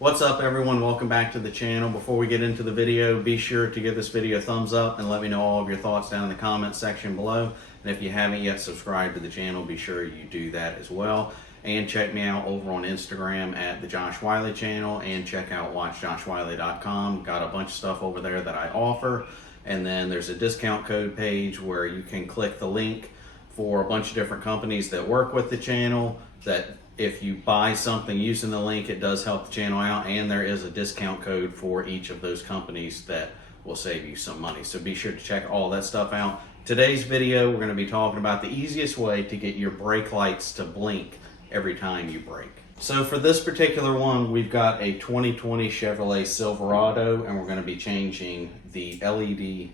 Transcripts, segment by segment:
What's up everyone, welcome back to the channel. Before we get into the video, be sure to give this video a thumbs up and let me know all of your thoughts down in the comment section below. And if you haven't yet subscribed to the channel, be sure you do that as well. And check me out over on Instagram at the Josh Wiley channel, and check out watchjoshwiley.com. Got a bunch of stuff over there that I offer. And then there's a discount code page where you can click the link for a bunch of different companies that work with the channel, that if you buy something using the link, it does help the channel out, and there is a discount code for each of those companies that will save you some money. So be sure to check all that stuff out. Today's video, we're going to be talking about the easiest way to get your brake lights to blink every time you brake. So for this particular one, we've got a 2020 Chevrolet Silverado, and we're going to be changing the LED.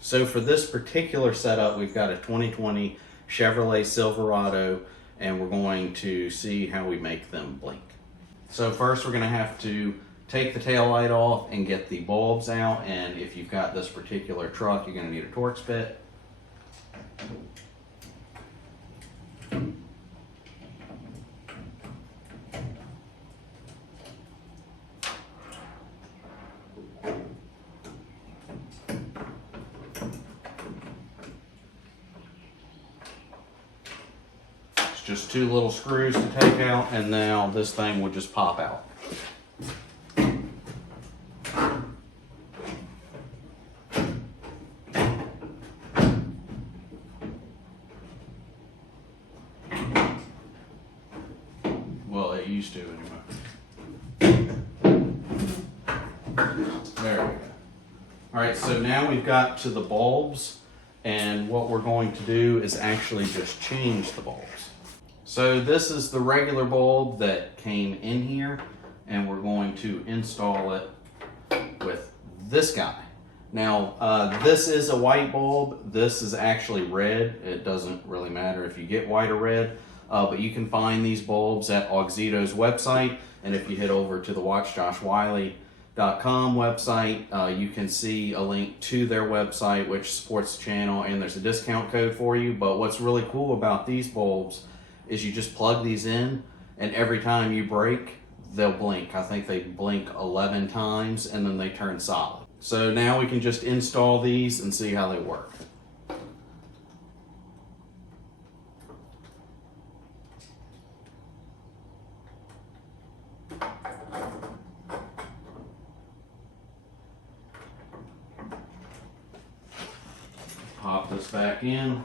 So for this particular setup, we've got a 2020 Chevrolet Silverado, and we're going to see how we make them blink. So first we're going to have to take the tail light off and get the bulbs out, and if you've got this particular truck, you're going to need a Torx bit. Just two little screws to take out, and now this thing will just pop out. Well, it used to anyway. There we go. All right, so now we've got to the bulbs, and what we're going to do is actually just change the bulbs. So this is the regular bulb that came in here, and we're going to install it with this guy. Now, this is a white bulb. This is actually red. It doesn't really matter if you get white or red, but you can find these bulbs at Auxito's website, and if you head over to the watchjoshwiley.com website, you can see a link to their website which supports the channel, and there's a discount code for you. But what's really cool about these bulbs is you just plug these in, and every time you brake, they'll blink. I think they blink 11 times, and then they turn solid. So now we can just install these and see how they work. Pop this back in.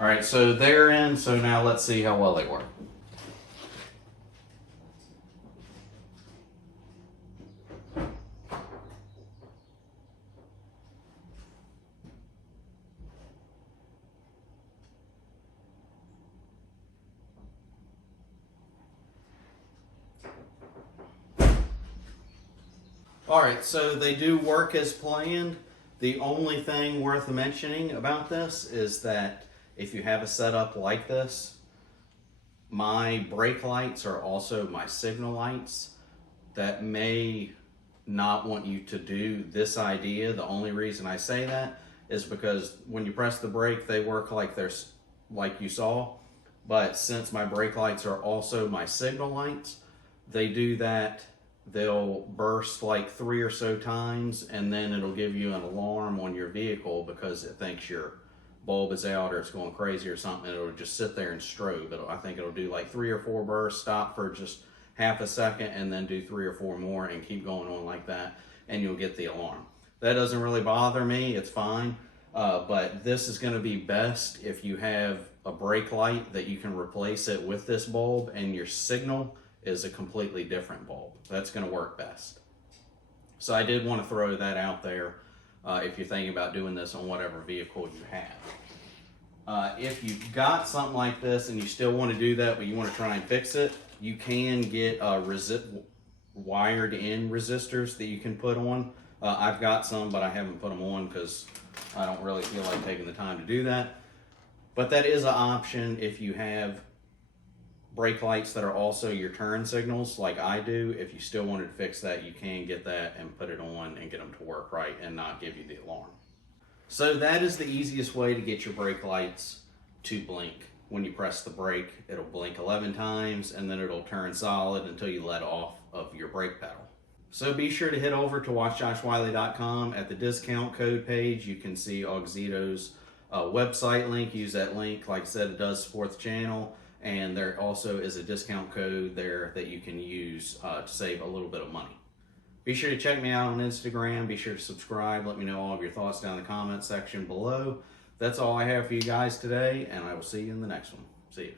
All right, so they're in, so now let's see how well they work. All right, so they do work as planned. The only thing worth mentioning about this is that if you have a setup like this, my brake lights are also my signal lights. That may not want you to do this idea. The only reason I say that is because when you press the brake, they work like you saw. But since my brake lights are also my signal lights, they do that. They'll burst like 3 or so times, and then it'll give you an alarm on your vehicle because it thinks your bulb is out or it's going crazy or something. It'll just sit there and strobe. I think it'll do like 3 or 4 bursts, stop for just half a second, and then do 3 or 4 more and keep going on like that, and you'll get the alarm. That doesn't really bother me. It's fine. But this is going to be best if you have a brake light that you can replace it with this bulb, and your signal is a completely different bulb. That's going to work best. So I did want to throw that out there if you're thinking about doing this on whatever vehicle you have. If you've got something like this and you still want to do that, but you want to try and fix it, you can get wired in resistors that you can put on. I've got some, but I haven't put them on because I don't really feel like taking the time to do that. But that is an option if you have brake lights that are also your turn signals like I do. If you still wanted to fix that, you can get that and put it on and get them to work right and not give you the alarm. So that is the easiest way to get your brake lights to blink. When you press the brake, it'll blink 11 times and then it'll turn solid until you let off of your brake pedal. So be sure to head over to watchjoshwiley.com. At the discount code page, you can see Auxito's website link. Use that link. Like I said, it does support the channel. And there also is a discount code there that you can use to save a little bit of money. Be sure to check me out on Instagram. Be sure to subscribe. Let me know all of your thoughts down in the comment section below. That's all I have for you guys today, and I will see you in the next one. See you.